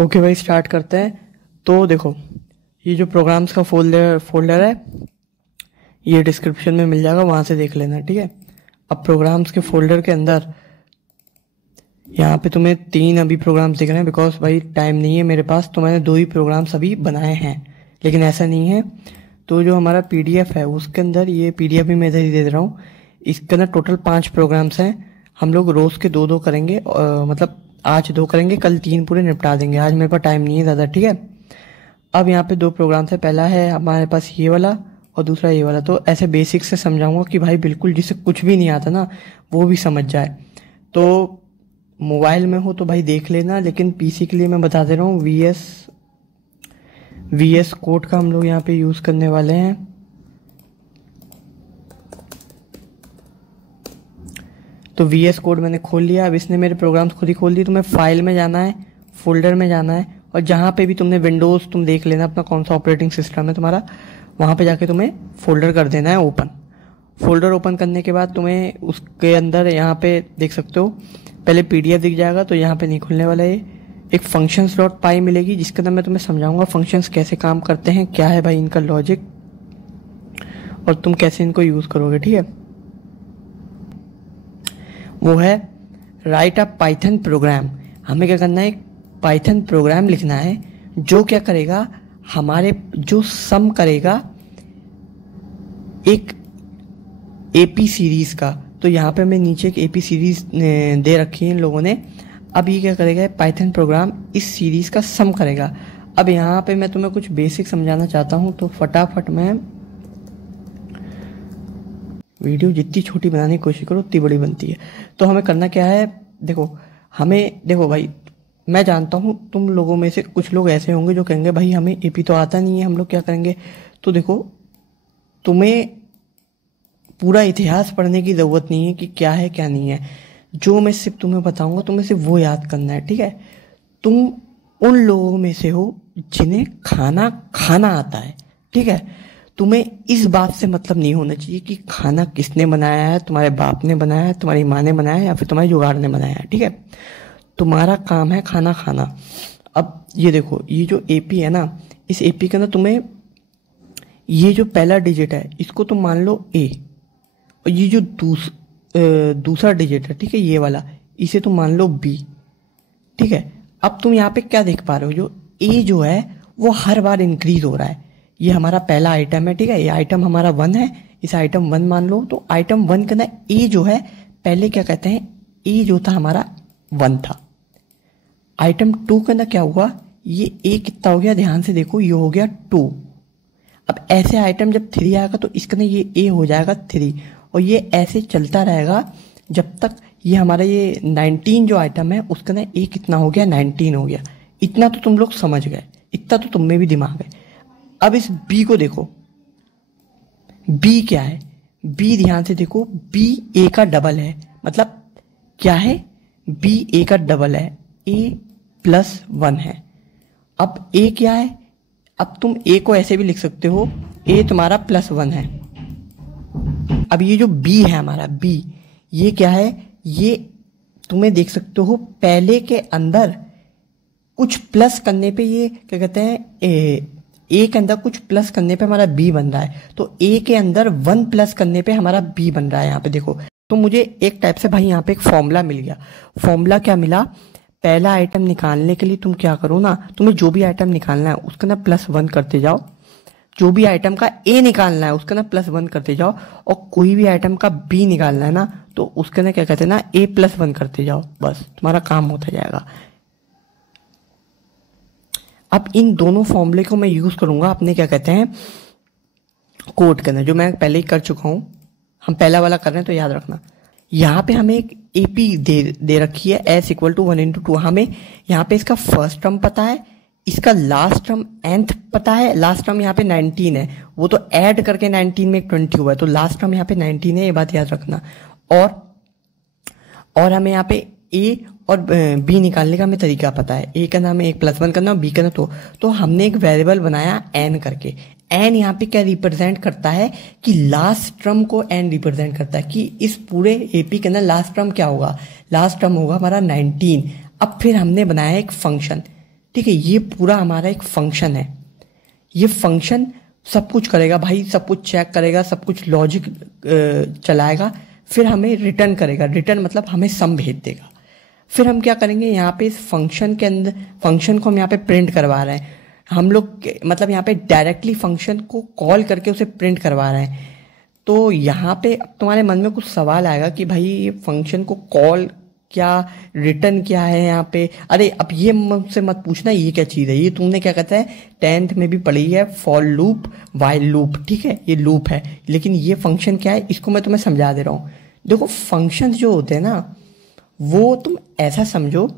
Okay भाई, start करते हैं। तो देखो, ये जो प्रोग्राम्स का फोल्डर है ये डिस्क्रिप्शन में मिल जाएगा, वहाँ से देख लेना, ठीक है। अब प्रोग्राम्स के फोल्डर के अंदर यहाँ पे तुम्हें 3 अभी प्रोग्राम्स दिख रहे हैं, बिकॉज भाई टाइम नहीं है मेरे पास, तो मैंने 2 ही प्रोग्राम्स अभी बनाए हैं, लेकिन ऐसा नहीं है। तो जो हमारा पीडीएफ है उसके अंदर, ये पीडीएफ भी मैं इधर ही दे रहा हूँ, इसके अंदर टोटल 5 प्रोग्राम्स हैं। हम लोग रोज के 2-2 करेंगे, मतलब आज 2 करेंगे, कल 3 पूरे निपटा देंगे। आज मेरे पास टाइम नहीं है ज़्यादा, ठीक है। अब यहाँ पे 2 प्रोग्राम्स है, पहला है हमारे पास ये वाला और दूसरा ये वाला। तो ऐसे बेसिक से समझाऊंगा कि भाई बिल्कुल जिसे कुछ भी नहीं आता ना वो भी समझ जाए। तो मोबाइल में हो तो भाई देख लेना, लेकिन पीसी के लिए मैं बता दे रहा हूँ, वीएस कोड का हम लोग यहाँ पे यूज़ करने वाले हैं। तो वीएस कोड मैंने खोल लिया। अब इसने मेरे प्रोग्राम्स खुद ही खोल दिए। तुम्हें फाइल में जाना है, फोल्डर में जाना है, और जहाँ पे भी तुमने विंडोज़, तुम देख लेना अपना कौन सा ऑपरेटिंग सिस्टम है तुम्हारा, वहाँ पे जाके तुम्हें फोल्डर कर देना है ओपन। फोल्डर ओपन करने के बाद तुम्हें उसके अंदर यहाँ पे देख सकते हो, पहले पीडीएफ दिख जाएगा, तो यहाँ पे नहीं खुलने वाला है। एक functions.py मिलेगी जिसके अंदर मैं तुम्हें समझाऊंगा फंक्शंस कैसे काम करते हैं, क्या है भाई इनका लॉजिक, और तुम कैसे इनको यूज़ करोगे, ठीक है। वो है राइट अ पाइथन प्रोग्राम। हमें क्या करना है, एक पाइथन प्रोग्राम लिखना है जो क्या करेगा, हमारे जो सम करेगा एक एपी सीरीज का। तो यहाँ पे मैं नीचे एक एपी सीरीज दे रखी है इन लोगों ने। अब ये क्या करेगा, पाइथन प्रोग्राम इस सीरीज का सम करेगा। अब यहाँ पे मैं तुम्हें कुछ बेसिक समझाना चाहता हूँ, तो फटाफट मैं वीडियो जितनी छोटी बनाने की कोशिश करो उतनी बड़ी बनती है। तो हमें करना क्या है, देखो भाई, मैं जानता हूँ तुम लोगों में से कुछ लोग ऐसे होंगे जो कहेंगे भाई हमें एपी तो आता नहीं है, हम लोग क्या करेंगे। तो देखो, तुम्हें पूरा इतिहास पढ़ने की ज़रूरत नहीं है कि क्या है क्या नहीं है। जो मैं सिर्फ तुम्हें बताऊंगा तुम्हें सिर्फ वो याद करना है, ठीक है। तुम उन लोगों में से हो जिन्हें खाना खाना आता है, ठीक है। तुम्हें इस बात से मतलब नहीं होना चाहिए कि खाना किसने बनाया है, तुम्हारे बाप ने बनाया है, तुम्हारी माँ ने बनाया है, या फिर तुम्हारे जुगाड़ ने बनाया है, ठीक है। तुम्हारा काम है खाना खाना। अब ये देखो, ये जो एपी है ना, इस एपी के अंदर तुम्हें ये जो पहला डिजिट है इसको तुम मान लो ए, और ये जो दूसरा डिजिट है, ठीक है, ये वाला, इसे तुम मान लो बी, ठीक है। अब तुम यहाँ पे क्या देख पा रहे हो, जो ए जो है वो हर बार इंक्रीज हो रहा है। ये हमारा पहला आइटम है, ठीक है, ये आइटम हमारा 1 है, इस आइटम 1 मान लो। तो आइटम 1 के अंदर ए जो है, पहले क्या कहते हैं, ए जो था हमारा 1 था। आइटम 2 के अंदर क्या हुआ, ये ए कितना हो गया, ध्यान से देखो, ये हो गया 2। अब ऐसे आइटम जब 3 आएगा तो इसके अंदर ये ए हो जाएगा 3, और ये ऐसे चलता रहेगा जब तक ये हमारा ये 19 जो आइटम है उसके अंदर ए कितना हो गया, 19 हो गया। इतना तो तुम लोग समझ गए, इतना तो तुम में भी दिमाग है। अब इस बी को देखो, बी क्या है, बी ध्यान से देखो, बी ए का डबल है। मतलब क्या है, बी ए का डबल है, ए प्लस 1 है। अब ए क्या है, अब तुम ए को ऐसे भी लिख सकते हो, ए तुम्हारा +1 है। अब ये जो बी है हमारा, बी, ये क्या है, ये तुम्हें देख सकते हो पहले के अंदर कुछ प्लस करने पे, ये क्या कहते हैं, ए के अंदर कुछ प्लस करने पे हमारा बी बन रहा है। तो ए के अंदर 1 प्लस करने पे हमारा बी बन रहा है। यहाँ पे देखो, तो मुझे एक टाइप से भाई यहाँ पे एक फॉर्मूला मिल गया। फॉर्मूला क्या मिला, पहला आइटम निकालने के लिए तुम क्या करो ना, तुम्हें जो भी आइटम निकालना है उसके अंदर +1 करते जाओ, जो भी आइटम का ए निकालना है उसके अंदर +1 करते जाओ, और कोई भी आइटम का बी निकालना है ना तो उसके अंदर क्या कहते हैं ना, ए +1 करते जाओ, बस तुम्हारा काम होता जाएगा। अब इन दोनों फॉर्मूले को मैं यूज करूंगा अपने क्या कहते हैं कोड के अंदर, जो मैं पहले ही कर चुका हूं। हम पहला वाला कर रहे हैं तो याद रखना, यहाँ पे हमें एक एपी दे रखी है s = 1 × 2। हमें यहाँ पे इसका फर्स्ट टर्म पता है, इसका लास्ट टर्म nth पता है। लास्ट टर्म यहाँ पे 19 है, वो तो ऐड करके 19 में 20 हुआ है, तो लास्ट टर्म यहाँ पे 19 है, ये बात याद रखना। और हमें यहाँ पे ए और बी निकालने का हमें तरीका पता है। ए का नाम है 1+1 करना, और बी का नाम तो हमने एक वेरिएबल बनाया एन करके। एन यहाँ पे क्या रिप्रेजेंट करता है कि लास्ट टर्म को एन रिप्रेजेंट करता है, कि इस पूरे एपी के अंदर लास्ट टर्म क्या होगा, लास्ट टर्म होगा हमारा 19। अब फिर हमने बनाया एक फंक्शन ठीक है, ये पूरा हमारा एक फंक्शन है। ये फंक्शन सब कुछ करेगा भाई, सब कुछ चेक करेगा, सब कुछ लॉजिक चलाएगा, फिर हमें रिटर्न करेगा। रिटर्न मतलब हमें सम भेज देगा। फिर हम क्या करेंगे, यहाँ पे इस फंक्शन के अंदर, फंक्शन को हम यहाँ पे प्रिंट करवा रहे हैं हम लोग, मतलब यहाँ पे डायरेक्टली फंक्शन को कॉल करके उसे प्रिंट करवा रहे हैं। तो यहाँ पे तुम्हारे मन में कुछ सवाल आएगा कि भाई ये फंक्शन को कॉल क्या, रिटर्न क्या है यहाँ पे। अरे अब ये मुझसे मत पूछना ये क्या चीज़ है, ये तुमने क्या कहता है 10th में भी पढ़ी है, फॉर लूप, वाइल लूप, ठीक है, ये लूप है। लेकिन ये फंक्शन क्या है, इसको मैं तुम्हें समझा दे रहा हूँ। देखो फंक्शन जो होते हैं ना, वो तुम ऐसा समझो,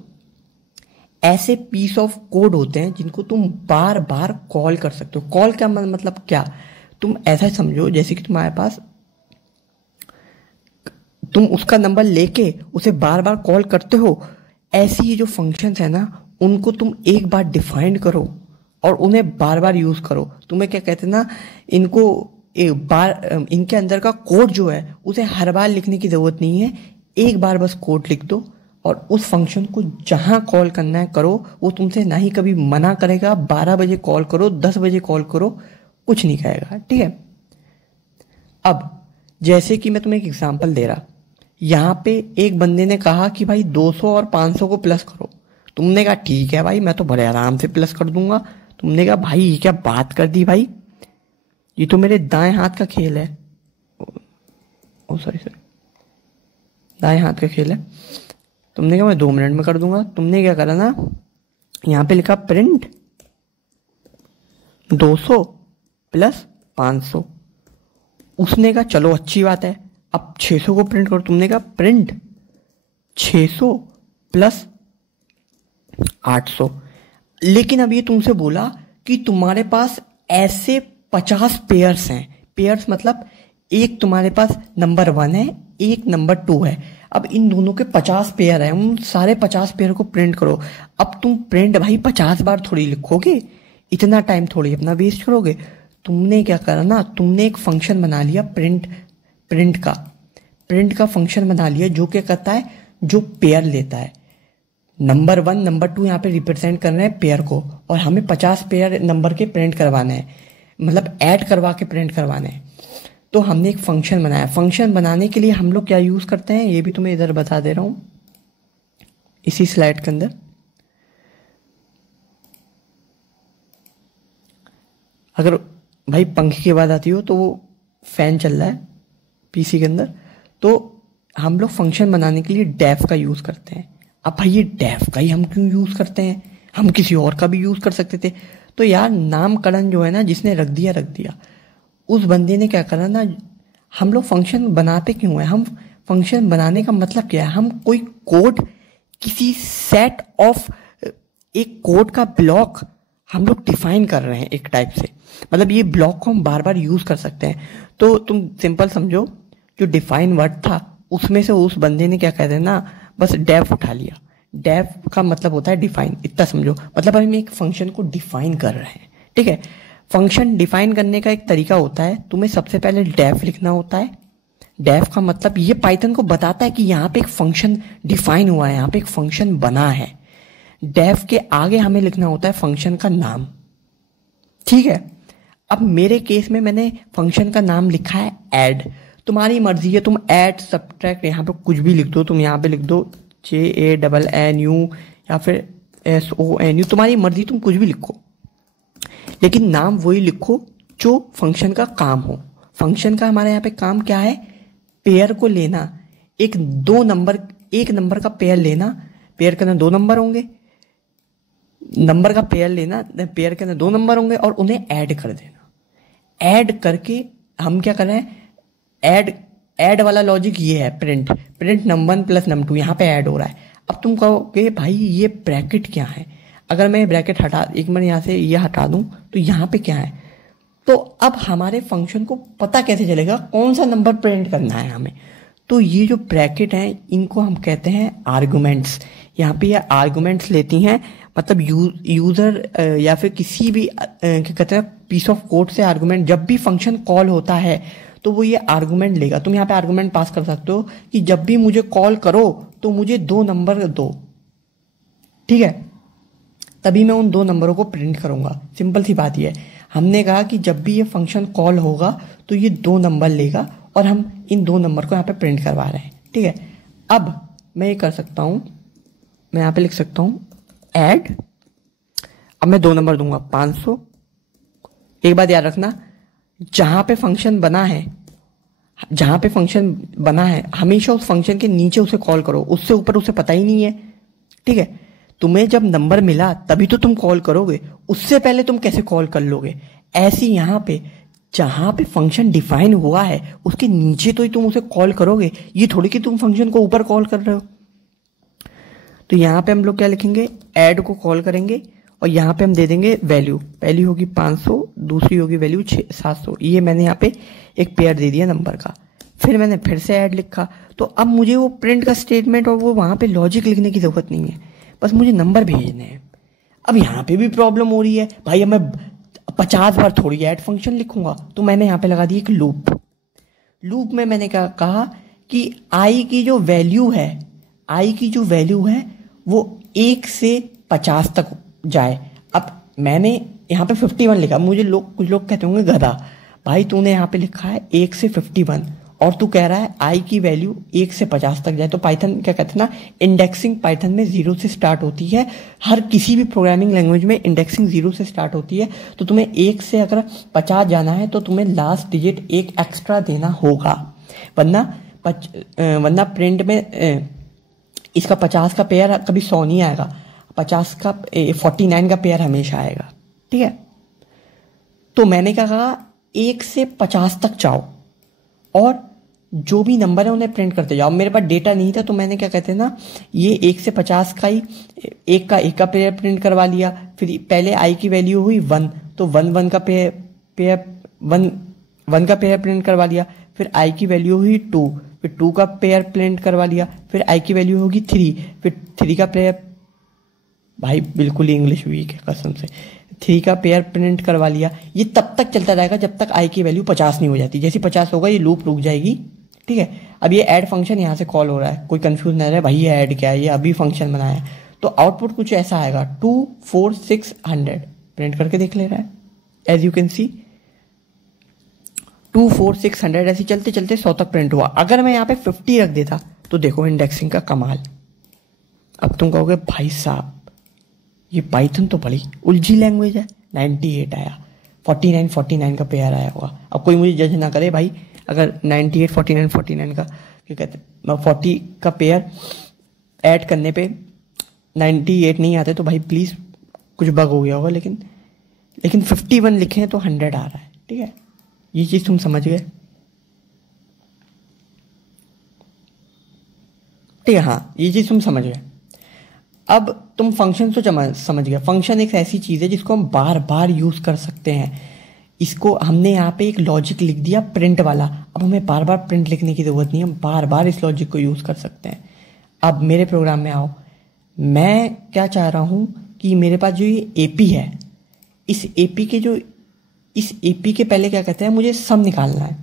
ऐसे पीस ऑफ कोड होते हैं जिनको तुम बार बार कॉल कर सकते हो। कॉल का मतलब क्या, तुम ऐसा समझो जैसे कि तुम्हारे पास, तुम उसका नंबर लेके उसे बार बार कॉल करते हो। ऐसी ये जो फंक्शंस है ना, उनको तुम एक बार डिफाइन करो और उन्हें बार बार यूज करो। तुम्हें क्या कहते हैं ना, इनको एक बार, इनके अंदर का कोड जो है उसे हर बार लिखने की जरूरत नहीं है। एक बार बस कोड लिख दो और उस फंक्शन को जहां कॉल करना है करो। वो तुमसे ना ही कभी मना करेगा, 12 बजे कॉल करो, 10 बजे कॉल करो, कुछ नहीं कहेगा, ठीक है। अब जैसे कि मैं तुम्हें एक एग्जांपल दे रहा, यहाँ पे एक बंदे ने कहा कि भाई 200 और 500 को प्लस करो। तुमने कहा ठीक है भाई, मैं तो बड़े आराम से प्लस कर दूंगा। तुमने कहा भाई ये क्या बात कर दी भाई, ये तो मेरे दाएं हाथ का खेल है। ओ सॉरी, दाएं हाथ का खेल है। तुमने कहा मैं 2 मिनट में कर दूंगा। तुमने क्या करा ना, यहाँ पे लिखा प्रिंट 200 प्लस 500। उसने कहा चलो अच्छी बात है, अब 600 को प्रिंट करो। तुमने कहा प्रिंट 600 प्लस 800। लेकिन अब ये तुमसे बोला कि तुम्हारे पास ऐसे 50 पेयर्स हैं। पेयर्स मतलब एक तुम्हारे पास नंबर 1 है, एक नंबर 2 है। अब इन दोनों के 50 पेयर है, उन सारे 50 पेयर को प्रिंट करो। अब तुम प्रिंट भाई 50 बार थोड़ी लिखोगे, इतना टाइम थोड़ी अपना वेस्ट करोगे। तुमने क्या करा ना, तुमने एक फंक्शन बना लिया प्रिंट का फंक्शन बना लिया, जो क्या करता है, जो पेयर लेता है। नंबर 1 नंबर 2 यहाँ पे रिप्रेजेंट कर रहे हैं पेयर को, और हमें 50 पेयर नंबर के प्रिंट करवाने हैं, मतलब ऐड करवा के प्रिंट करवाने हैं। तो हमने एक फंक्शन बनाया। फंक्शन बनाने के लिए हम लोग क्या यूज करते हैं, ये भी तुम्हें इधर बता दे रहा हूं इसी स्लाइड के अंदर। अगर भाई पंखे की बात आती हो तो वो फैन चल रहा है पीसी के अंदर, तो हम लोग फंक्शन बनाने के लिए डेफ का यूज करते हैं। अब भाई ये डेफ का ही हम क्यों यूज करते हैं, हम किसी और का भी यूज कर सकते थे। तो यार नामकरण जो है ना, जिसने रख दिया, उस बंदे ने क्या करा ना, हम लोग फंक्शन बनाते क्यों है, हम फंक्शन बनाने का मतलब क्या है, हम कोई कोड, किसी सेट ऑफ, एक कोड का ब्लॉक हम लोग डिफाइन कर रहे हैं एक टाइप से। मतलब ये ब्लॉक को हम बार बार यूज कर सकते हैं। तो तुम सिंपल समझो, जो डिफाइन वर्ड था उसमें से उस बंदे ने क्या कहते हैं ना, बस डेफ उठा लिया। डेफ का मतलब होता है डिफाइन, इतना समझो। मतलब हम एक फंक्शन को डिफाइन कर रहे हैं, ठीक है। फंक्शन डिफाइन करने का एक तरीका होता है, तुम्हें सबसे पहले डेफ लिखना होता है। डेफ का मतलब ये पाइथन को बताता है कि यहाँ पे एक फंक्शन डिफाइन हुआ है, यहाँ पे एक फंक्शन बना है। डेफ के आगे हमें लिखना होता है फंक्शन का नाम, ठीक है। अब मेरे केस में मैंने फंक्शन का नाम लिखा है ऐड। तुम्हारी मर्जी है, तुम ऐड सब्ट्रैक्ट यहाँ पे कुछ भी लिख दो। तुम यहाँ पे लिख दो JANNU या फिर SONU, तुम्हारी मर्जी, तुम कुछ भी लिखो, लेकिन नाम वही लिखो जो फंक्शन का काम हो। फंक्शन का हमारे यहाँ पे काम क्या है, पेयर को लेना, एक नंबर का पेयर लेना। पेयर के अंदर 2 नंबर होंगे, नंबर का पेयर लेना, पेयर के अंदर 2 नंबर होंगे और उन्हें ऐड कर देना। ऐड करके हम क्या कर रहे हैं, ऐड वाला लॉजिक ये है, प्रिंट नंबर 1 प्लस नंबर 2, यहाँ पे ऐड हो रहा है। अब तुम कहोगे भाई ये ब्रैकेट क्या है, अगर मैं ब्रैकेट हटा, एक मिनट यहाँ से ये हटा दूं तो यहाँ पे क्या है। तो अब हमारे फंक्शन को पता कैसे चलेगा कौन सा नंबर प्रिंट करना है हमें। तो ये जो ब्रैकेट है इनको हम कहते हैं आर्गुमेंट्स। यहाँ पे ये आर्गुमेंट्स लेती हैं, मतलब यूजर या फिर किसी भी क्या कहते हैं पीस ऑफ कोड से आर्गुमेंट, जब भी फंक्शन कॉल होता है तो वो ये आर्गुमेंट लेगा। तुम यहाँ पे आर्गुमेंट पास कर सकते हो कि जब भी मुझे कॉल करो तो मुझे 2 नंबर दो, ठीक है। तभी मैं उन दो नंबरों को प्रिंट करूंगा। सिंपल सी बात यह है। हमने कहा कि जब भी ये फंक्शन कॉल होगा तो ये दो नंबर लेगा और हम इन दो नंबर को यहाँ पे प्रिंट करवा रहे हैं। ठीक है, अब मैं ये कर सकता हूं, मैं यहाँ पे लिख सकता हूं ऐड। अब मैं दो नंबर दूंगा 500। एक बात याद रखना, जहां पे फंक्शन बना है हमेशा उस फंक्शन के नीचे उसे कॉल करो, उससे ऊपर उसे पता ही नहीं है। ठीक है, तुम्हें जब नंबर मिला तभी तो तुम कॉल करोगे, उससे पहले तुम कैसे कॉल कर लोगे। ऐसे यहां पे जहां पे फंक्शन डिफाइन हुआ है उसके नीचे तो ही तुम उसे कॉल करोगे, ये थोड़ी कि तुम फंक्शन को ऊपर कॉल कर रहे हो। तो यहां पे हम लोग क्या लिखेंगे, ऐड को कॉल करेंगे और यहाँ पे हम दे देंगे वैल्यू। पहली होगी 500, दूसरी होगी वैल्यू 700। ये मैंने यहाँ पे एक पेयर दे दिया नंबर का। फिर मैंने फिर से ऐड लिखा। तो अब मुझे वो प्रिंट का स्टेटमेंट और वो वहां पे लॉजिक लिखने की जरूरत नहीं है, बस मुझे नंबर भेजने हैं। अब यहाँ पे भी प्रॉब्लम हो रही है भाई, अब मैं 50 बार थोड़ी ऐड फंक्शन लिखूंगा। तो मैंने यहाँ पे लगा दी एक लूप में मैंने क्या कहा कि आई की जो वैल्यू है वो 1 से 50 तक जाए। अब मैंने यहाँ पे 51 लिखा। मुझे कुछ लोग कहते होंगे गधा, भाई तूने यहाँ पे लिखा है 1 से 51 और तू कह रहा है आई की वैल्यू 1 से 50 तक जाए। तो पाइथन क्या कहते हैं ना, इंडेक्सिंग पाइथन में 0 से स्टार्ट होती है। हर किसी भी प्रोग्रामिंग लैंग्वेज में इंडेक्सिंग 0 से स्टार्ट होती है। तो तुम्हें 1 से अगर 50 जाना है तो तुम्हें लास्ट डिजिट एक एक्स्ट्रा देना होगा, वरना प्रिंट में इसका 50 का पेयर कभी 100 नहीं आएगा, 49 का पेयर हमेशा आएगा। ठीक है, तो मैंने क्या कहा 1 से 50 तक जाओ और जो भी नंबर है उन्हें प्रिंट करते जाओ। मेरे पास डेटा नहीं था तो मैंने क्या कहते हैं ना, ये 1 से 50 का ही एक का पेयर प्रिंट करवा लिया। फिर पहले आई की वैल्यू हुई 1, तो 1 का पेयर प्रिंट करवा लिया। फिर आई की वैल्यू हुई 2, फिर 2 का पेयर प्रिंट करवा लिया। फिर आई की वैल्यू होगी 3, फिर 3 का पेयर, भाई बिल्कुल ही इंग्लिश वीक है कसम से, 3 का पेयर प्रिंट करवा लिया। ये तब तक चलता रहेगा जब तक आई की वैल्यू 50 नहीं हो जाती। जैसे 50 होगा ये लूप रुक जाएगी। ठीक है, अब ये ऐड फंक्शन यहाँ से कॉल हो रहा है, कोई कंफ्यूज नहीं रहा भाई ये ऐड क्या है, ये अभी फंक्शन बनाया है। तो आउटपुट कुछ ऐसा आएगा 24600 प्रिंट करके देख ले रहा है। एज यू कैन सी 24600 ऐसे चलते चलते 100 तक प्रिंट हुआ। अगर मैं यहाँ पे 50 रख देता तो देखो इंडेक्सिंग का कमाल। अब तुम कहोगे भाई साहब ये पाइथन तो बड़ी उलझी लैंग्वेज है। 98 आया, 49 का पेयर आया होगा। अब कोई मुझे जज ना करे भाई, अगर 98 49 का क्या कहते हैं 40 का पेयर ऐड करने पे 98 नहीं आते तो भाई प्लीज कुछ बग हो गया होगा। लेकिन 51 लिखे हैं तो 100 आ रहा है। ठीक है, ये चीज तुम समझ गए। ठीक है, हाँ ये चीज तुम समझ गए। अब तुम फंक्शन तो समझ गए। फंक्शन एक ऐसी चीज है जिसको हम बार बार यूज कर सकते हैं। इसको हमने यहाँ पे एक लॉजिक लिख दिया प्रिंट वाला, अब हमें बार बार प्रिंट लिखने की जरूरत नहीं है, हम बार बार इस लॉजिक को यूज कर सकते हैं। अब मेरे प्रोग्राम में आओ, मैं क्या चाह रहा हूं कि मेरे पास जो ये एपी है, इस एपी के पहले क्या कहते हैं, मुझे सम निकालना है।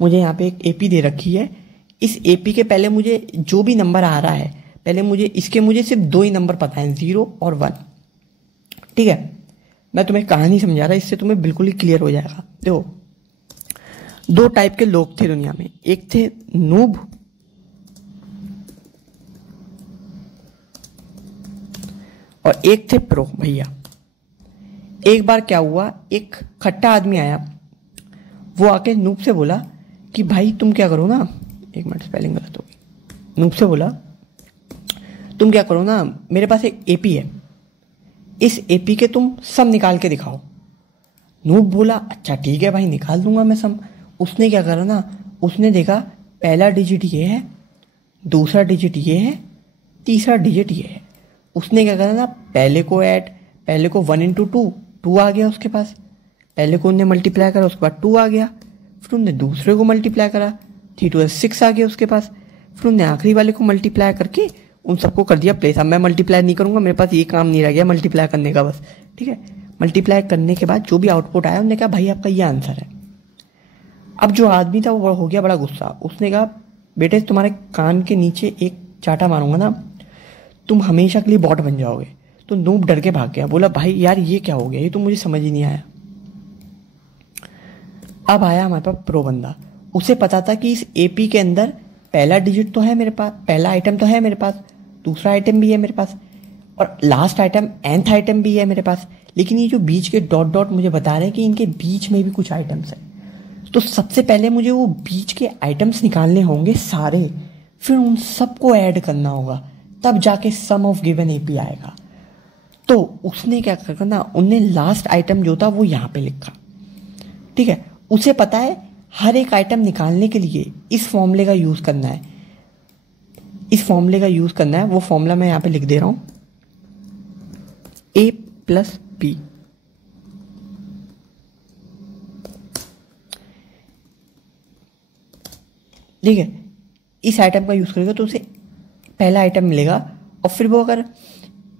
मुझे यहाँ पे एक एपी दे रखी है, इस एपी के पहले मुझे जो भी नंबर आ रहा है, पहले मुझे सिर्फ 2 ही नंबर पता है, 0 और 1। ठीक है, मैं तुम्हें कहानी समझा रहा, इससे तुम्हें बिल्कुल ही क्लियर हो जाएगा। देखो 2 टाइप के लोग थे दुनिया में, एक थे नूब और एक थे प्रो भैया। एक बार क्या हुआ, एक खट्टा आदमी आया, वो आके नूब से बोला कि भाई तुम क्या करो ना, एक मिनट स्पेलिंग गलत हो गई। नूब से बोला तुम क्या करो ना, मेरे पास एक एपी है, इस एपी के तुम सम निकाल के दिखाओ। नूब बोला अच्छा ठीक है भाई निकाल दूंगा मैं सम। उसने क्या करा ना, उसने देखा पहला डिजिट ये है, दूसरा डिजिट ये है, तीसरा डिजिट ये है। उसने क्या करा ना, पहले को 1 into 2 आ गया उसके पास, पहले को उन्हें मल्टीप्लाई करा, उसके बाद 2 आ गया। फिर उन्हें दूसरे को मल्टीप्लाई करा, 3 2 6 आ गया उसके पास। फिर उन्हें आखिरी वाले को मल्टीप्लाई करके उन सबको कर दिया प्लेस। अब मैं मल्टीप्लाई नहीं करूंगा, मेरे पास ये काम नहीं रह गया मल्टीप्लाई करने का बस। ठीक है, मल्टीप्लाई करने के बाद जो भी आउटपुट आया उन्होंने कहा भाई आपका ये आंसर है। अब जो आदमी था वो हो गया बड़ा गुस्सा, उसने कहा बेटे तुम्हारे कान के नीचे एक चाटा मारूंगा ना, तुम हमेशा के लिए बॉट बन जाओगे। तो नूब डर के भाग गया, बोला भाई यार ये क्या हो गया, ये तो मुझे समझ ही नहीं आया। अब आया हमारे पास प्रो बंदा, उसे पता था कि इस एपी के अंदर पहला डिजिट तो है मेरे पास, पहला आइटम तो है मेरे पास, दूसरा आइटम भी है मेरे पास, और लास्ट आइटम nth आइटम भी है मेरे पास, लेकिन ये जो बीच के डॉट डॉट मुझे बता रहे हैं कि इनके बीच में भी कुछ आइटम्स हैं। तो सबसे पहले मुझे वो बीच के आइटम्स निकालने होंगे सारे, फिर उन सबको ऐड करना होगा, तब जाके सम ऑफ गिवन एपी आएगा। तो उसने क्या करना, उनने लास्ट आइटम जो था वो यहाँ पे लिखा, ठीक है। उसे पता है हर एक आइटम निकालने के लिए इस फॉर्मूले का यूज करना है, इस फॉर्मूले का यूज करना है। वो फॉर्मूला मैं यहाँ पे लिख दे रहा हूं, a प्लस बी। ठीक है, इस आइटम का यूज करेगा तो उसे पहला आइटम मिलेगा, और फिर वो अगर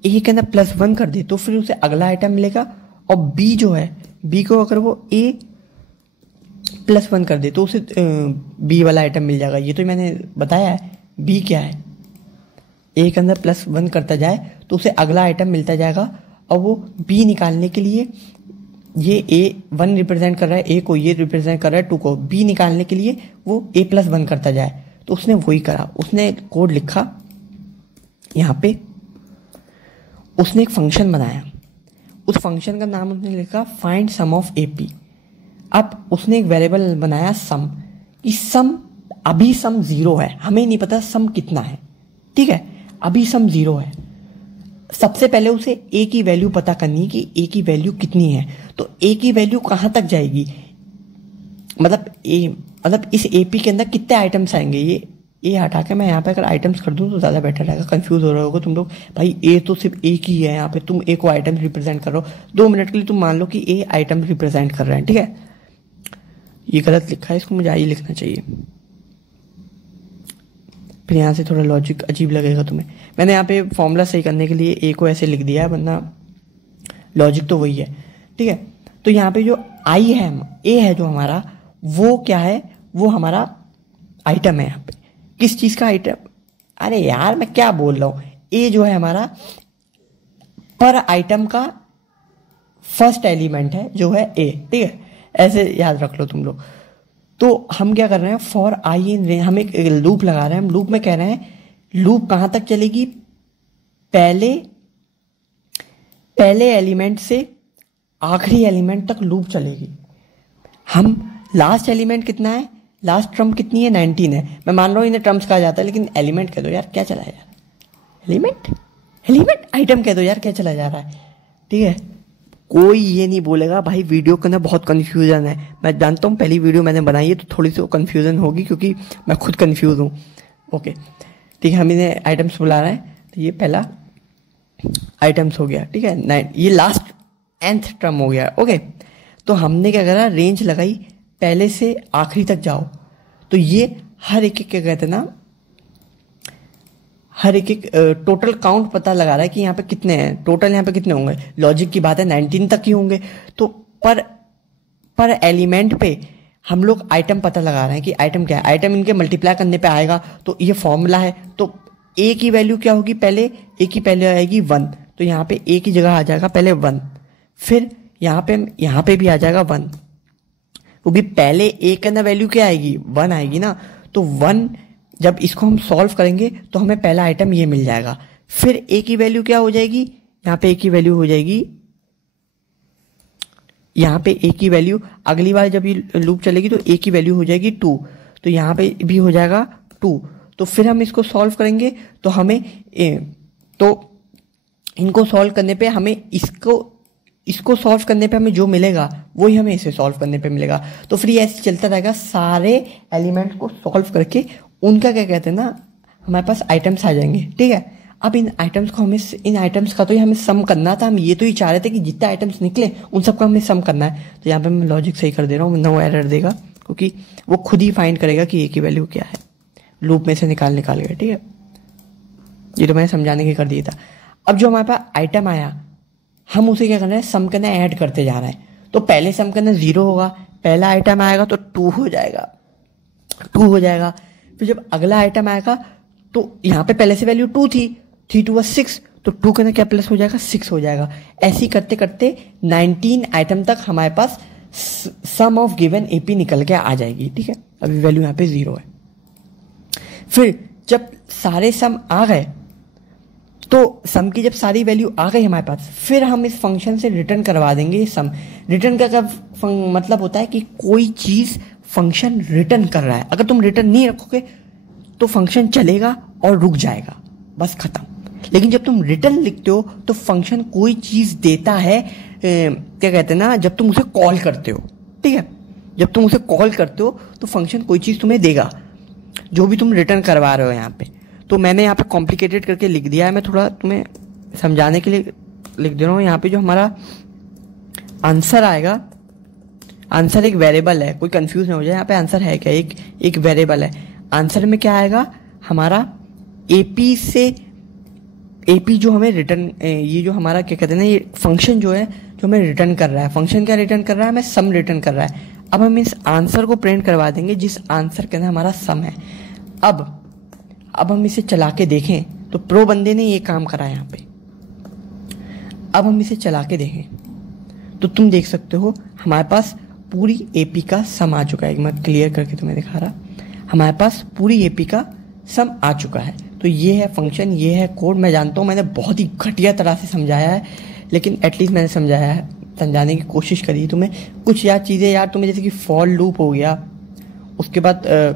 ए के अंदर +1 कर दे तो फिर उसे अगला आइटम मिलेगा, और बी जो है, बी को अगर वो ए +1 कर दे तो उसे बी वाला आइटम मिल जाएगा। ये तो मैंने बताया है, बी क्या है, ए के अंदर +1 करता जाए तो उसे अगला आइटम मिलता जाएगा, और वो बी निकालने के लिए ये A1 रिप्रेजेंट कर रहा है, ए को ये रिप्रेजेंट कर रहा है 2 को, बी निकालने के लिए वो A+1 करता जाए। तो उसने वही करा, उसने कोड लिखा यहाँ पे, उसने एक फंक्शन बनाया, उस फंक्शन का नाम उसने लिखा फाइंड सम ऑफ एपी। अब उसने एक वेरिएबल बनाया सम, कि सम, अभी सम 0 है, हमें नहीं पता सम कितना है, ठीक है, अभी सम 0 है। सबसे पहले उसे ए की वैल्यू पता करनी कि ए की वैल्यू कितनी है। तो ए की वैल्यू कहां तक जाएगी, मतलब इस एपी के अंदर कितने आइटम्स आएंगे। ये हटा के मैं यहाँ पे अगर आइटम्स कर दूं तो ज्यादा बेटर रहेगा, कंफ्यूज हो रहे होगे तुम लोग, भाई ए तो सिर्फ एक ही है, यहाँ पे तुम ए को आइटम्स रिप्रेजेंट कर रहे हो। 2 मिनट के लिए तुम मान लो कि ए आइटम रिप्रेजेंट कर रहे हैं, ठीक है। ये गलत लिखा है, इसको मुझे आई लिखना चाहिए, फिर यहाँ से थोड़ा लॉजिक अजीब लगेगा तुम्हें। मैंने यहाँ पे फॉर्मूला सही करने के लिए ए को ऐसे लिख दिया है, वरना लॉजिक तो वही है, ठीक है। तो यहाँ पे जो आई है, ए है जो हमारा, वो क्या है, वो हमारा आइटम है। यहाँ पे किस चीज का आइटम, अरे यार मैं क्या बोल रहा हूं, ए जो है हमारा पर आइटम का फर्स्ट एलिमेंट है जो है ए, ठीक है, ऐसे याद रख लो तुम लोग। तो हम क्या कर रहे हैं, फॉर आई इन रेंज, हम एक लूप लगा रहे हैं। हम लूप में कह रहे हैं लूप कहां तक चलेगी, पहले एलिमेंट से आखिरी एलिमेंट तक लूप चलेगी। हम लास्ट एलिमेंट कितना है, लास्ट टर्म कितनी है, 19 है। मैं मान रहा हूं इन्हें टर्म्स कहा जाता है, लेकिन एलिमेंट कह दो यार, क्या चला यार, एलिमेंट आइटम कह दो यार, क्या चला जा रहा है, ठीक है। कोई ये नहीं बोलेगा भाई वीडियो के अंदर बहुत कंफ्यूजन है। मैं जानता हूँ पहली वीडियो मैंने बनाई है तो थोड़ी सी कंफ्यूजन होगी, क्योंकि मैं खुद कंफ्यूज हूँ। ओके ठीक है, हम इन्हें आइटम्स बुला रहे हैं, तो ये पहला आइटम्स हो गया, ठीक है। ये लास्ट nth टर्म हो गया, ओके। तो हमने क्या करा, रेंज लगाई, पहले से आखिरी तक जाओ। तो ये हर एक क्या कहते हैं ना, हर एक टोटल काउंट पता लगा रहा है कि यहाँ पे कितने हैं, टोटल यहाँ पे कितने होंगे। लॉजिक की बात है 19 तक ही होंगे। तो पर एलिमेंट पे हम लोग आइटम पता लगा रहे हैं कि आइटम क्या है, आइटम इनके मल्टीप्लाई करने पे आएगा। तो ये फॉर्मूला है। तो ए की वैल्यू क्या होगी, पहले ए की पहले आएगी 1, तो यहाँ पे ए की जगह आ जाएगा पहले 1, फिर यहाँ पे भी आ जाएगा 1, क्योंकि पहले ए के अंदर वैल्यू क्या आएगी, 1 आएगी ना। तो 1 जब इसको हम सॉल्व करेंगे तो हमें पहला आइटम ये मिल जाएगा। फिर ए की वैल्यू क्या हो जाएगी, यहाँ पे ए की वैल्यू हो जाएगी, यहाँ पे ए की वैल्यू अगली बार जब ये लूप चलेगी तो ए की वैल्यू हो जाएगी 2, तो यहाँ पे भी हो जाएगा 2। तो फिर हम इसको सॉल्व करेंगे तो हमें तो इनको सॉल्व करने पे हमें इसको सॉल्व करने पे हमें जो मिलेगा वही हमें इसे सॉल्व करने पे मिलेगा। तो फिर ये ऐसे चलता रहेगा, सारे एलिमेंट को सॉल्व करके उनका क्या कहते हैं ना, हमारे पास आइटम्स आ जाएंगे, ठीक है। अब इन आइटम्स का तो हमें सम करना था। हम ये तो ही चाह रहे थे कि जितने आइटम्स निकले उन सबका हमें सम करना है। तो यहाँ पे मैं लॉजिक सही कर दे रहा हूँ, नो एरर देगा, क्योंकि वो खुद ही फाइंड करेगा कि ए की वैल्यू क्या है, लूप में से निकाल गया, ठीक है। ये तो मैंने समझाने के कर दिया था। अब जो हमारे पास आइटम आया, हम उसे क्या करना है, सम करना, ऐड करते जा रहे हैं। तो पहले सम करना 0 होगा, पहला आइटम आएगा तो 2 हो जाएगा। फिर जब अगला आइटम आएगा तो यहाँ पे पहले से वैल्यू 2 थी, 3 2 6, तो 2 के अंदर क्या प्लस हो जाएगा, 6 हो जाएगा। ऐसे ही करते करते 19 आइटम तक हमारे पास सम ऑफ गिवन एपी निकल के आ जाएगी। ठीक है, अभी वैल्यू यहाँ पे 0 है। फिर जब सारे सम आ गए, तो सम की जब सारी वैल्यू आ गई हमारे पास, फिर हम इस फंक्शन से रिटर्न करवा देंगे ये सम। रिटर्न का मतलब होता है कि कोई चीज फंक्शन रिटर्न कर रहा है। अगर तुम रिटर्न नहीं रखोगे तो फंक्शन चलेगा और रुक जाएगा, बस खत्म। लेकिन जब तुम रिटर्न लिखते हो तो फंक्शन कोई चीज देता है, क्या कहते हैं ना, जब तुम उसे कॉल करते हो। ठीक है, जब तुम उसे कॉल करते हो तो फंक्शन कोई चीज तुम्हें देगा जो भी तुम रिटर्न करवा रहे हो यहाँ पे। तो मैंने यहाँ पे कॉम्प्लिकेटेड करके लिख दिया है, मैं थोड़ा तुम्हें समझाने के लिए लिख दे रहा हूँ। यहाँ पे जो हमारा आंसर आएगा, आंसर एक वेरिएबल है, कोई कंफ्यूज नहीं हो जाए। यहाँ पे आंसर है क्या, एक वेरिएबल है। आंसर में क्या आएगा हमारा एपी से, एपी जो हमें रिटर्न, ये जो हमारा क्या कहते हैं ना, ये फंक्शन जो है जो हमें रिटर्न कर रहा है, फंक्शन क्या रिटर्न कर रहा है, हमें सम रिटर्न कर रहा है। अब हम इस आंसर को प्रिंट करवा देंगे जिस आंसर के अंदर हमारा सम है। अब हम इसे चला के देखें तो प्रो बंदे ने ये काम करा है यहाँ पे। अब हम इसे चला के देखें तो तुम देख सकते हो हमारे पास पूरी एपी का सम आ चुका है। मैं क्लियर करके तुम्हें दिखा रहा, हमारे पास पूरी एपी का सम आ चुका है। तो ये है फंक्शन, ये है कोड। मैं जानता हूँ मैंने बहुत ही घटिया तरह से समझाया है, लेकिन एटलीस्ट मैंने समझाया है, समझाने की कोशिश करी तुम्हें। कुछ यार चीज़ें यार तुम्हें, जैसे कि फॉर लूप हो गया, उसके बाद क्या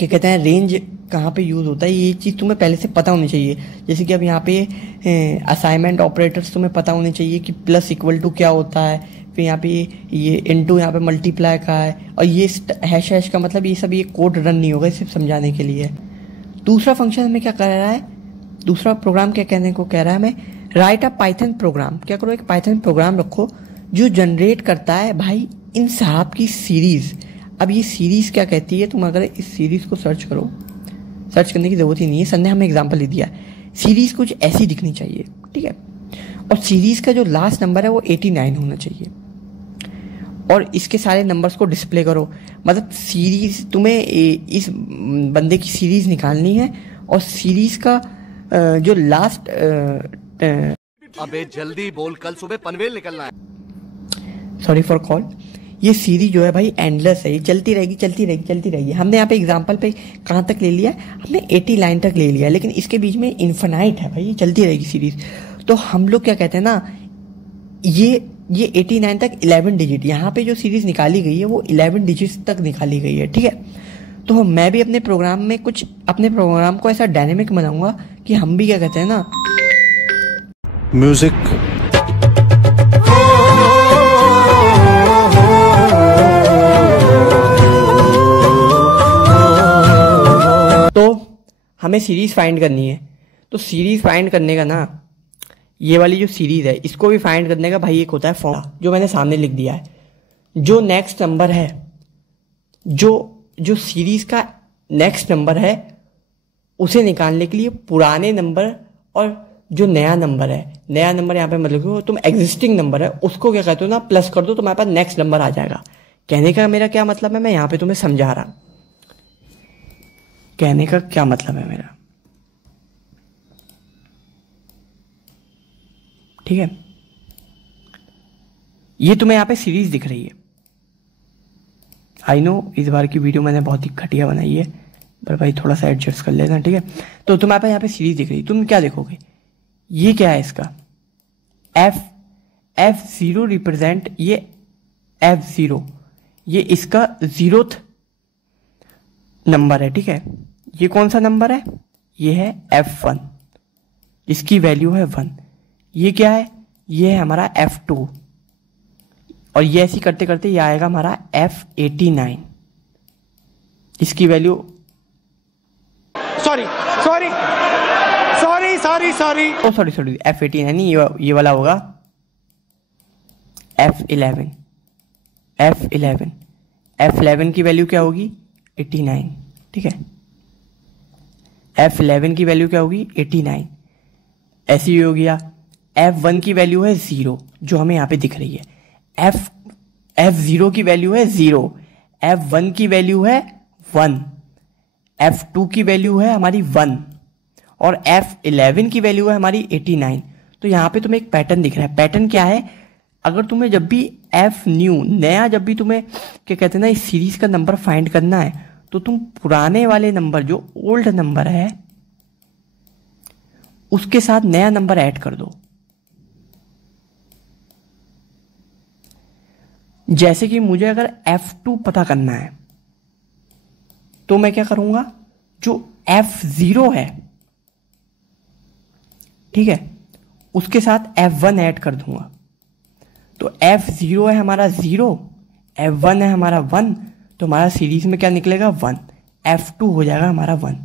कहते हैं रेंज कहाँ पे यूज़ होता है, ये चीज़ तुम्हें पहले से पता होनी चाहिए। जैसे कि अब यहाँ पे असाइनमेंट ऑपरेटर्स तुम्हें पता होने चाहिए कि प्लस इक्वल टू क्या होता है, फिर यहाँ पे ये इनटू यहाँ पे मल्टीप्लाई का है, और ये हैश हैश का मतलब ये सब, ये कोड रन नहीं होगा, सिर्फ समझाने के लिए। दूसरा फंक्शन हमें क्या कर रहा है, दूसरा प्रोग्राम क्या कहने को कह रहा है हमें, राइट अ पाइथन प्रोग्राम। क्या करो, एक पाइथन प्रोग्राम रखो जो जनरेट करता है भाई इन साहब की सीरीज। अब ये सीरीज क्या कहती है, तुम अगर इस सीरीज को सर्च करो, सर्च करने की जरूरत ही नहीं है, सर ने हमें एग्जांपल दे दिया। सीरीज कुछ ऐसी दिखनी चाहिए, ठीक है, और सीरीज का जो लास्ट नंबर है वो 89 होना चाहिए, और इसके सारे नंबर्स को डिस्प्ले करो। मतलब सीरीज तुम्हें इस बंदे की सीरीज निकालनी है, और सीरीज का जो लास्ट अबे जल्दी बोल, कल सुबह पनवेल निकलना है। Sorry for call. ये सीरीज जो है भाई एंडलेस है, ये चलती रहेगी चलती रहेगी चलती रहेगी। हमने यहाँ पे एग्जांपल पे कहाँ तक ले लिया, हमने 80 लाइन तक ले लिया, लेकिन इसके बीच में इन्फिनाइट है भाई, ये चलती रहेगी सीरीज। तो हम लोग क्या कहते हैं ना, ये 89 तक 11 डिजिट, यहाँ पे जो सीरीज निकाली गई है वो 11 डिजिट तक निकाली गई है, ठीक है। तो मैं भी अपने प्रोग्राम में कुछ, अपने प्रोग्राम को ऐसा डायनेमिक बनाऊंगा कि हम भी क्या कहते हैं ना, म्यूजिक तो हमें सीरीज फाइंड करनी है। तो सीरीज फाइंड करने का ना, ये वाली जो सीरीज है इसको भी फाइंड करने का भाई एक होता है फॉर्मूला, जो मैंने सामने लिख दिया है। जो नेक्स्ट नंबर है, जो सीरीज का नेक्स्ट नंबर है, उसे निकालने के लिए पुराने नंबर और जो नया नंबर है, नया नंबर यहाँ पे मतलब तुम एग्जिस्टिंग नंबर है उसको क्या कहते हो ना, प्लस कर दो, तुम्हारे पास नेक्स्ट नंबर आ जाएगा। कहने का मेरा क्या मतलब है, मैं यहाँ पे तुम्हें समझा रहा, कहने का क्या मतलब है मेरा, ठीक है। ये तुम्हें यहाँ पे सीरीज दिख रही है। आई नो इस बार की वीडियो मैंने बहुत ही घटिया बनाई है, पर भाई थोड़ा सा एडजस्ट कर लेना, ठीक है। तो तुम्हारे पास यहाँ पे सीरीज दिख रही है, तुम क्या देखोगे, ये क्या है इसका, F0 रिप्रेजेंट, ये F0 ये इसका 0th नंबर है, ठीक है। ये कौन सा नंबर है, ये है F1 जिसकी वैल्यू है 1। ये क्या है, ये है हमारा F2, और ये ऐसी करते करते ये आएगा हमारा F89 इसकी वैल्यू, सॉरी F89 नहीं, ये वाला होगा F11 की वैल्यू क्या होगी 89, ठीक है। F11 की वैल्यू क्या होगी 89, ऐसी हो गया। F1 की वैल्यू है 0 जो हमें यहाँ पे दिख रही है, F0 की वैल्यू है 0, F1 की वैल्यू है 1, F2 की वैल्यू है हमारी 1, और F11 की वैल्यू है हमारी 89। तो यहाँ पे तुम्हें एक पैटर्न दिख रहा है। पैटर्न क्या है, अगर तुम्हें जब भी F न्यू नया, जब भी तुम्हें क्या कहते हैं ना, इस सीरीज का नंबर फाइंड करना है, तो तुम पुराने वाले नंबर जो ओल्ड नंबर है उसके साथ नया नंबर ऐड कर दो। जैसे कि मुझे अगर F2 पता करना है तो मैं क्या करूंगा, जो F0 है, ठीक है, उसके साथ F1 ऐड कर दूंगा। तो F0 है हमारा 0, F1 है हमारा 1, तो हमारा सीरीज में क्या निकलेगा 1, F2 हो जाएगा हमारा 1।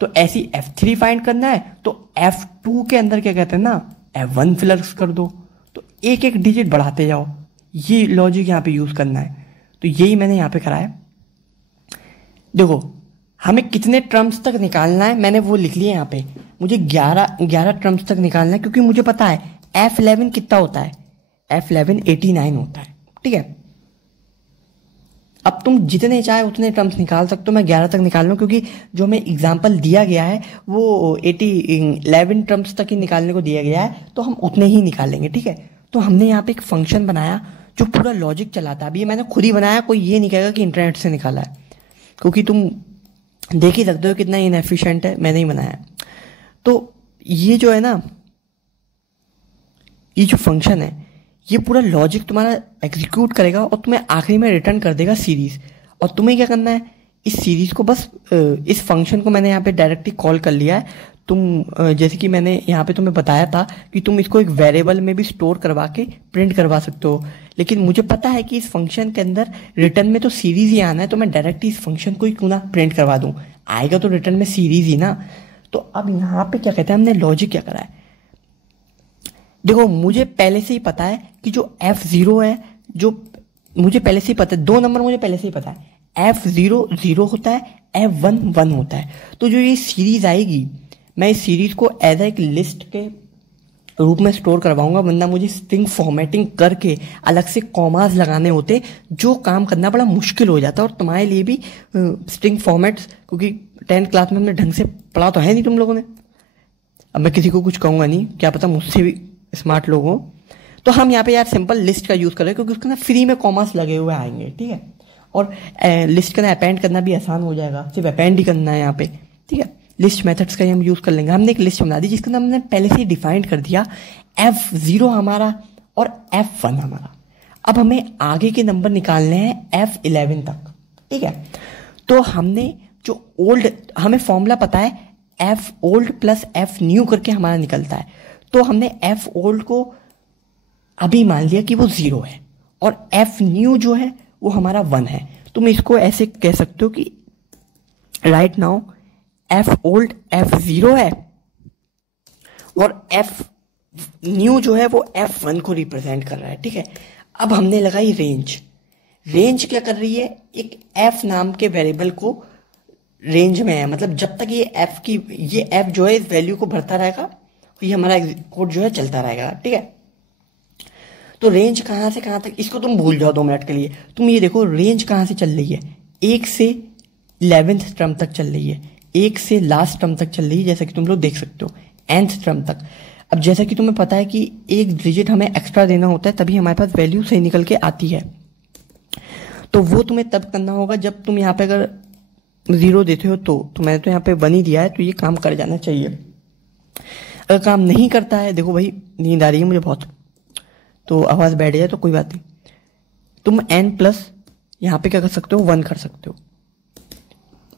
तो ऐसी F3 फाइंड करना है तो F2 के अंदर क्या कहते हैं ना, F1 फिलर्स कर दो। तो एक एक डिजिट बढ़ाते जाओ, ये लॉजिक यहाँ पे यूज करना है। तो यही मैंने यहाँ पे करा है। देखो हमें कितने टर्म्स तक निकालना है मैंने वो लिख लिया यहाँ पे। मुझे 11 टर्म्स तक निकालना है, क्योंकि मुझे पता है F11 कितना होता है, F11 89 होता है, ठीक है। अब तुम जितने चाहे उतने टर्म्स निकाल सकते हो, मैं 11 तक निकाल लूँ, क्योंकि जो हमें एग्जाम्पल दिया गया है वो 11 टर्म्स तक ही निकालने को दिया गया है, तो हम उतने ही निकालेंगे, ठीक है। तो हमने यहाँ पे एक फंक्शन बनाया जो पूरा लॉजिक चलाता है। अब ये मैंने खुद ही बनाया, कोई ये नहीं कहेगा कि इंटरनेट से निकाला है, क्योंकि तुम देख ही सकते हो कितना इनएफिशिएंट है, मैंने ही बनाया। तो ये जो है ना, ये जो फंक्शन है ये पूरा लॉजिक तुम्हारा एग्जीक्यूट करेगा और तुम्हें आखिरी में रिटर्न कर देगा सीरीज। और तुम्हें क्या करना है, इस सीरीज को बस इस फंक्शन को मैंने यहाँ पे डायरेक्टली कॉल कर लिया है। तुम जैसे कि मैंने यहाँ पे तुम्हें बताया था कि तुम इसको एक वेरिएबल में भी स्टोर करवा के प्रिंट करवा सकते हो, लेकिन मुझे पता है कि इस फंक्शन के अंदर रिटर्न में तो सीरीज ही आना है, तो मैं डायरेक्टली इस फंक्शन को ही क्यों ना प्रिंट करवा दूं, आएगा तो रिटर्न में सीरीज ही ना। तो अब यहाँ पे क्या कहते हैं, हमने लॉजिक क्या करा है, देखो मुझे पहले से ही पता है कि जो F0 है, जो मुझे पहले से ही पता है, 2 नंबर मुझे पहले से ही पता है, F0 0 होता है, F1 1 होता है। तो जो ये सीरीज आएगी, मैं इस सीरीज को एज एक लिस्ट के रूप में स्टोर करवाऊंगा, वरना मुझे स्ट्रिंग फॉर्मेटिंग करके अलग से कॉमास लगाने होते, जो काम करना बड़ा मुश्किल हो जाता है। और तुम्हारे लिए भी स्ट्रिंग फॉर्मेट्स, क्योंकि 10th क्लास में हमने ढंग से पढ़ा तो है नहीं तुम लोगों ने। अब मैं किसी को कुछ कहूंगा नहीं, क्या पता मुझसे भी स्मार्ट लोग हो। तो हम यहाँ पे यार सिंपल लिस्ट का यूज कर रहे हैं, क्योंकि उसके ना फ्री में कॉमर्स लगे हुए आएंगे, ठीक है। और लिस्ट का ना अपेंड करना भी आसान हो जाएगा, सिर्फ अपेंड ही करना है यहाँ पे, ठीक है। लिस्ट मेथड्स का ही हम यूज कर लेंगे। हमने एक लिस्ट बना दी जिसका नाम हमने पहले से ही डिफाइंड कर दिया, F0 हमारा और F1 हमारा। अब हमें आगे के नंबर निकालने हैं F11 तक, ठीक है। तो हमने जो ओल्ड, हमें फॉर्मूला पता है F old plus F new करके हमारा निकलता है। तो हमने F ओल्ड को अभी मान लिया कि वो 0 है, और F न्यू जो है वो हमारा 1 है। तुम इसको ऐसे कह सकते हो कि right now F old F0 है और F न्यू जो है वो F1 को रिप्रेजेंट कर रहा है, ठीक है। अब हमने लगाई रेंज। रेंज क्या कर रही है, एक F नाम के वेरिएबल को रेंज में है, मतलब जब तक ये F जो है इस वैल्यू को भरता रहेगा, ये हमारा कोड जो है चलता रहेगा, ठीक है। तो रेंज कहां से कहां तक, इसको तुम भूल जाओ 2 मिनट के लिए। तुम ये देखो रेंज कहां से चल रही है, 1 से 11th टर्म तक चल रही है, 1 से लास्ट टर्म तक चल रही है, जैसा कि तुम लोग देख सकते हो nth टर्म तक। अब जैसा कि तुम्हें पता है कि एक डिजिट हमें एक्स्ट्रा देना होता है, तभी हमारे पास वैल्यू सही निकल के आती है। तो वो तुम्हें तब करना होगा जब तुम यहाँ पे अगर 0 देते हो तो मैंने तो यहाँ पे 1 ही दिया है, तो ये काम कर जाना चाहिए। अगर काम नहीं करता है, देखो भाई नींद आ रही है मुझे बहुत, तो आवाज बैठ जाए तो कोई बात नहीं, तुम n प्लस यहाँ पे क्या कर सकते हो, 1 कर सकते हो।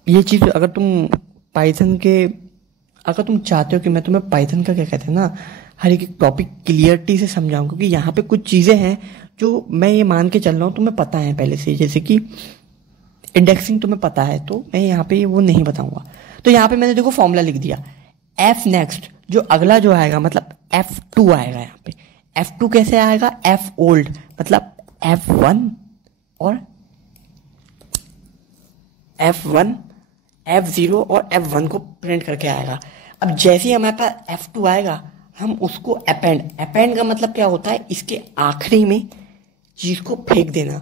ये चीज अगर तुम पाइथन के, अगर तुम चाहते हो कि मैं तुम्हें पाइथन का क्या कहते हैं ना, हर एक टॉपिक क्लियरिटी से समझाऊं, क्योंकि यहाँ पे कुछ चीजें हैं जो मैं ये मान के चल रहा हूँ तुम्हें पता है पहले से, जैसे कि इंडेक्सिंग तुम्हें पता है, तो मैं यहाँ पे वो नहीं बताऊंगा। तो यहाँ पे मैंने देखो फॉर्मूला लिख दिया, F नेक्स्ट जो अगला जो आएगा मतलब F2 आएगा। यहाँ पे F2 कैसे आएगा, F ओल्ड मतलब F1 और F1, F0 और F1 को प्रिंट करके आएगा। अब जैसे ही हमारे पास F2 आएगा, हम उसको अपेंड का मतलब क्या होता है, इसके आखिरी में चीज को फेंक देना।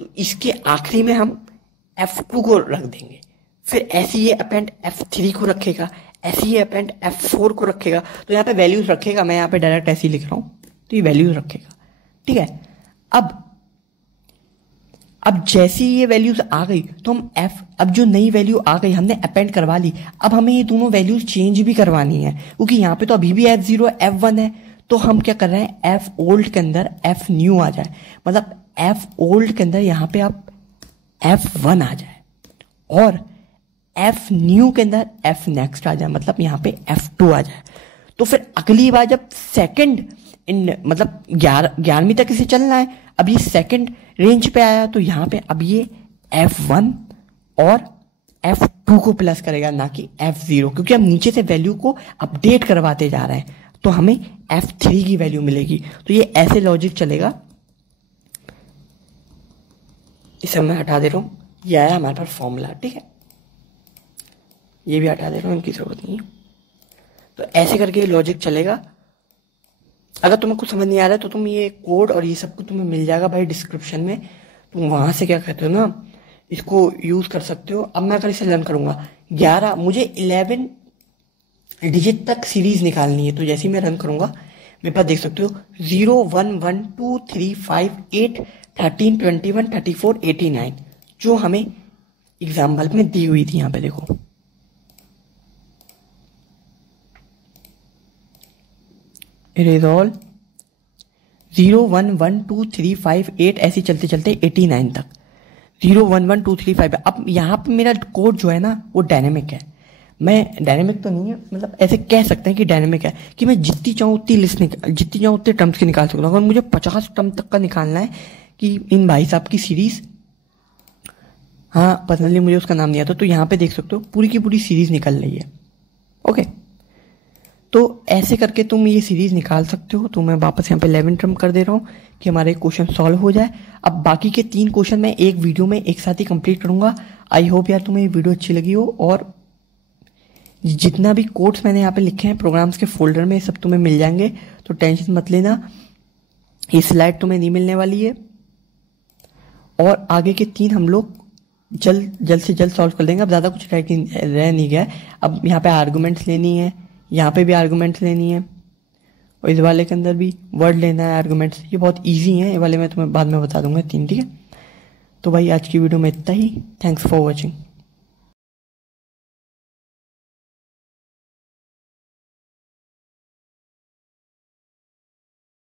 तो इसके आखिरी में हम F2 को रख देंगे, फिर ऐसे ये अपेंड F3 को रखेगा, ऐसे ही अपेंड F4 को रखेगा, तो यहाँ पे वैल्यूज रखेगा, मैं यहाँ पे डायरेक्ट ऐसे ही लिख रहा हूँ, तो ये वैल्यूज रखेगा, ठीक है। अब जैसे ही ये वैल्यूज आ गई तो हम अब जो नई वैल्यू आ गई हमने अपेंड करवा ली, अब हमें ये दोनों वैल्यूज चेंज भी करवानी है, क्योंकि यहाँ पे तो अभी भी F0 F1 है, तो हम क्या कर रहे हैं F ओल्ड के अंदर F न्यू आ जाए, मतलब F ओल्ड के अंदर यहाँ पे आप F1 आ जाए और F न्यू के अंदर F नेक्स्ट आ जाए, मतलब यहाँ पे F2 आ जाए। तो फिर अगली बार जब सेकंड मतलब 11वीं तक इसे चलना है, अब ये सेकंड रेंज पे आया तो यहाँ पे अब ये F1 और F2 को प्लस करेगा, ना कि F0, क्योंकि हम नीचे से वैल्यू को अपडेट करवाते जा रहे हैं, तो हमें F3 की वैल्यू मिलेगी। तो ये ऐसे लॉजिक चलेगा। इसे मैं हटा दे रहा हूँ, ये आया हमारे पास फॉर्मूला, ठीक है, ये भी हटा दे रहा हूँ, इनकी जरूरत नहीं है। तो ऐसे करके लॉजिक चलेगा। अगर तुम्हें कुछ समझ नहीं आ रहा है तो तुम ये कोड और ये सब कुछ तुम्हें मिल जाएगा भाई डिस्क्रिप्शन में, तुम वहां से क्या कहते हो ना, इसको यूज कर सकते हो। अब मैं अगर इसे लर्न करूंगा 11, मुझे 11 डिजिट तक सीरीज निकालनी है, तो जैसे ही मैं रन करूंगा मेरे पास देख सकते हो 0 1 1 2 3 5 8 13 21 34 89 जो हमें एग्जाम्पल में दी हुई थी। यहाँ पे देखो इट इज ऑल 0 1 1 2 3 5 8 ऐसे चलते चलते 89 तक 0 1 1 2 3 5। अब यहाँ पे मेरा कोड जो है ना वो डायनेमिक है, मैं डायनेमिक तो नहीं है, मतलब ऐसे कह सकते हैं कि डायनेमिक है कि मैं जितनी चाहूँ उतनी लिस्ट जितनी चाहूँ उतने टर्म्स की निकाल सकता हूँ। अगर मुझे 50 टर्म तक का निकालना है कि इन भाई साहब की सीरीज, हाँ पर्सनली मुझे उसका नाम नहीं आता, तो यहाँ पे देख सकते हो पूरी की पूरी सीरीज निकल रही है। ओके, तो ऐसे करके तुम ये सीरीज निकाल सकते हो। तो मैं वापस यहाँ पे 11 टर्म कर दे रहा हूँ कि हमारे क्वेश्चन सॉल्व हो जाए। अब बाकी के 3 क्वेश्चन मैं एक वीडियो में एक साथ ही कंप्लीट करूंगा। आई होप यार तुम्हें ये वीडियो अच्छी लगी हो, और जितना भी कोड्स मैंने यहाँ पे लिखे हैं प्रोग्राम्स के फोल्डर में सब तुम्हें मिल जाएंगे, तो टेंशन मत लेना, ये स्लाइड तुम्हें नहीं मिलने वाली है। और आगे के 3 हम लोग जल्द से जल्द सॉल्व कर देंगे। अब ज़्यादा कुछ रह नहीं गया। अब यहाँ पे आर्गूमेंट्स लेनी है, यहाँ पे भी आर्गूमेंट्स लेनी है, और इस वाले के अंदर भी वर्ड लेना है आर्गूमेंट्स। ये बहुत इजी है, ये वाले मैं तुम्हें बाद में बता दूंगा 3, ठीक है। तो भाई आज की वीडियो में इतना ही। Thanks for watching.